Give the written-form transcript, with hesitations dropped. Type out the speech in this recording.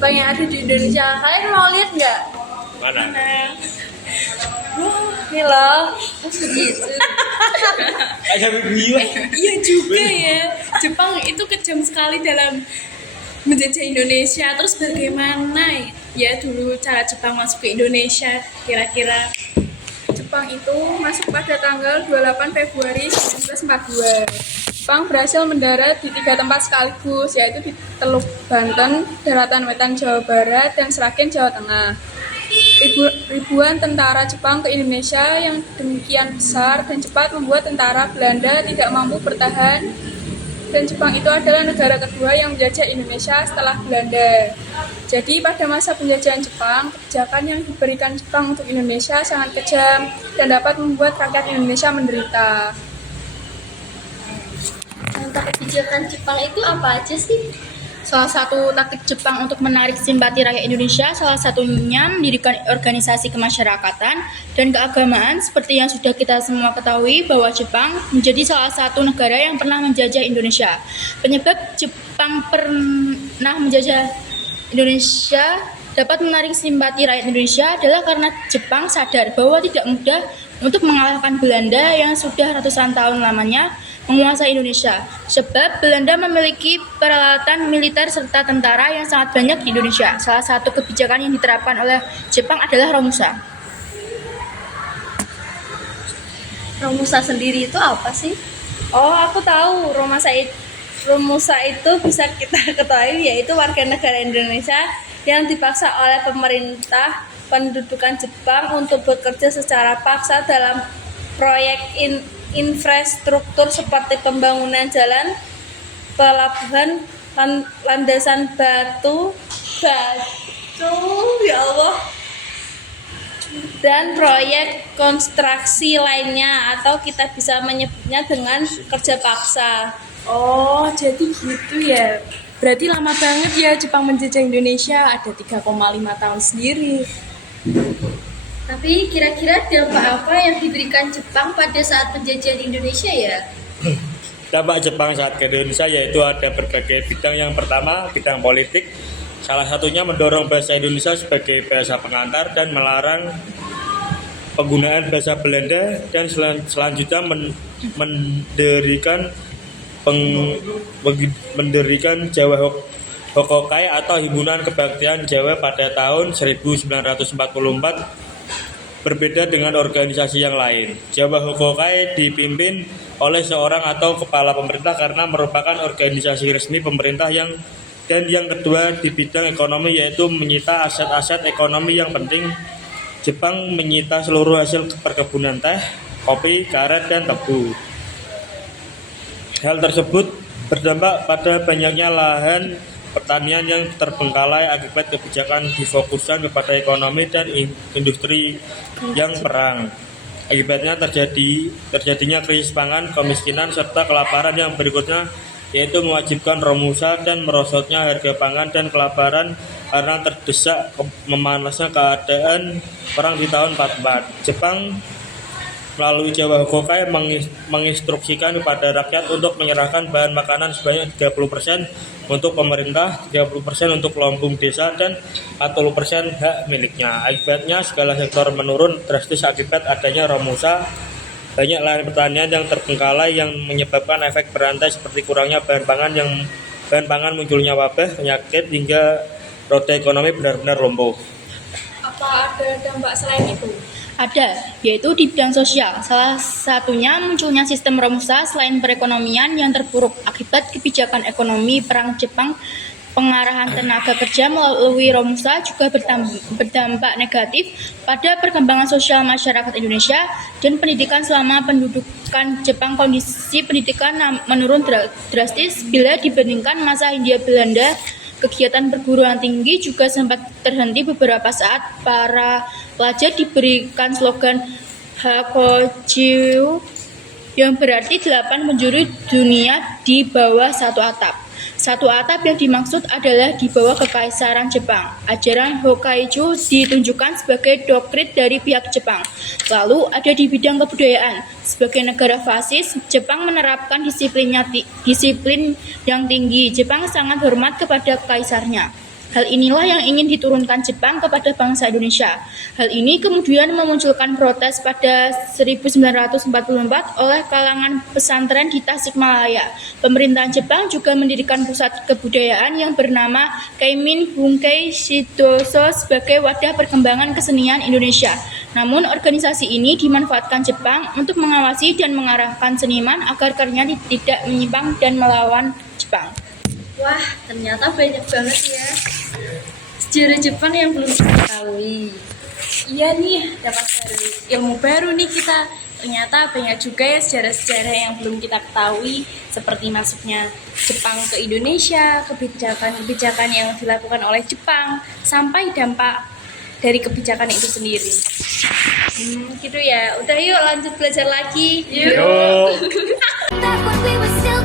Jepang yang ada di Indonesia. Kalian mau lihat nggak? Mana? Wah, ini loh. Gitu. Kayak video. Iya juga ya. Jepang itu kejam sekali dalam menjajah Indonesia. Terus bagaimana ya dulu cara Jepang masuk ke Indonesia kira-kira? Jepang itu masuk pada tanggal 28 Februari 1942. Jepang berhasil mendarat di 3 tempat sekaligus, yaitu di Teluk Banten, Daratan Wetan Jawa Barat, dan Sragen Jawa Tengah. Ribuan tentara Jepang ke Indonesia yang demikian besar dan cepat membuat tentara Belanda tidak mampu bertahan, dan Jepang itu adalah negara kedua yang menjajah Indonesia setelah Belanda. Jadi pada masa penjajahan Jepang, kebijakan yang diberikan Jepang untuk Indonesia sangat kejam dan dapat membuat rakyat Indonesia menderita. Contoh kebijakan Jepang itu apa aja sih? Salah satu taktik Jepang untuk menarik simpati rakyat Indonesia salah satunya mendirikan organisasi kemasyarakatan dan keagamaan seperti yang sudah kita semua ketahui bahwa Jepang menjadi salah satu negara yang pernah menjajah Indonesia. Penyebab Jepang pernah menjajah Indonesia dapat menarik simpati rakyat Indonesia adalah karena Jepang sadar bahwa tidak mudah untuk mengalahkan Belanda yang sudah ratusan tahun lamanya menguasai Indonesia, sebab Belanda memiliki peralatan militer serta tentara yang sangat banyak di Indonesia. Salah satu kebijakan yang diterapkan oleh Jepang adalah Romusa. Romusa sendiri itu apa sih? Oh, aku tahu. Romusa itu bisa kita ketahui yaitu warga negara Indonesia yang dipaksa oleh pemerintah pendudukan Jepang untuk bekerja secara paksa dalam proyek infrastruktur seperti pembangunan jalan, pelabuhan, landasan batu, ya Allah, dan proyek konstruksi lainnya, atau kita bisa menyebutnya dengan kerja paksa. Oh, jadi gitu ya. Berarti lama banget ya Jepang menjajah Indonesia, ada 3,5 tahun sendiri. Tapi kira-kira dampak apa yang diberikan Jepang pada saat penjajahan Indonesia ya? Dampak Jepang saat ke Indonesia yaitu ada berbagai bidang. Yang pertama, bidang politik. Salah satunya mendorong bahasa Indonesia sebagai bahasa pengantar dan melarang penggunaan bahasa Belanda, dan selanjutnya mendirikan Jawa Hokokai atau Himpunan Kebaktian Jawa pada tahun 1944. Berbeda dengan organisasi yang lain, Jawa Hokokai dipimpin oleh seorang atau kepala pemerintah karena merupakan organisasi resmi pemerintah yang kedua di bidang ekonomi yaitu menyita aset-aset ekonomi yang penting. Jepang menyita seluruh hasil perkebunan teh, kopi, karet, dan tebu. Hal tersebut berdampak pada banyaknya lahan pertanian yang terbengkalai akibat kebijakan difokuskan kepada ekonomi dan industri yang perang. Akibatnya terjadinya krisis pangan, kemiskinan, serta kelaparan yang berikutnya, yaitu mewajibkan Romusa dan merosotnya harga pangan dan kelaparan karena terdesak memanasnya keadaan perang di tahun 44. Jepang melalui Jawa Hokokai menginstruksikan kepada rakyat untuk menyerahkan bahan makanan sebanyak 30% untuk pemerintah, 30% untuk kelompok desa, dan 40% hak miliknya. Akibatnya segala sektor menurun drastis akibat adanya Romusa. Banyak lahan pertanian yang terbengkalai yang menyebabkan efek berantai seperti kurangnya bahan pangan, munculnya wabah, penyakit, hingga roda ekonomi benar-benar lumpuh. Apa ada dampak selain itu? Ada, yaitu di bidang sosial. Salah satunya munculnya sistem Romusa selain perekonomian yang terpuruk akibat kebijakan ekonomi perang Jepang. Pengarahan tenaga kerja melalui Romusa juga berdampak negatif pada perkembangan sosial masyarakat Indonesia dan pendidikan. Selama pendudukan Jepang, kondisi pendidikan menurun drastis bila dibandingkan masa Hindia Belanda. Kegiatan perguruan tinggi juga sempat terhenti beberapa saat. Para pelajar diberikan slogan Hakojiu yang berarti 8 penjuru dunia di bawah satu atap. Satu atap yang dimaksud adalah di bawah kekaisaran Jepang. Ajaran Hokkaido ditunjukkan sebagai doktrin dari pihak Jepang. Lalu ada di bidang kebudayaan. Sebagai negara fasis, Jepang menerapkan disiplin yang tinggi. Jepang sangat hormat kepada kaisarnya. Hal inilah yang ingin diturunkan Jepang kepada bangsa Indonesia. Hal ini kemudian memunculkan protes pada 1944 oleh kalangan pesantren di Tasikmalaya. Pemerintahan Jepang juga mendirikan pusat kebudayaan yang bernama Keimin Bunkei Shidoso sebagai wadah perkembangan kesenian Indonesia. Namun organisasi ini dimanfaatkan Jepang untuk mengawasi dan mengarahkan seniman agar karyanya tidak menyimpang dan melawan Jepang. Wah, ternyata banyak banget ya sejarah Jepang yang belum kita ketahui. Iya nih, dapat ilmu baru nih kita. Ternyata banyak juga ya sejarah-sejarah yang belum kita ketahui, seperti masuknya Jepang ke Indonesia, kebijakan-kebijakan yang dilakukan oleh Jepang, sampai dampak dari kebijakan itu sendiri. Gitu ya. Udah yuk lanjut belajar lagi. Yuk. Back when we were still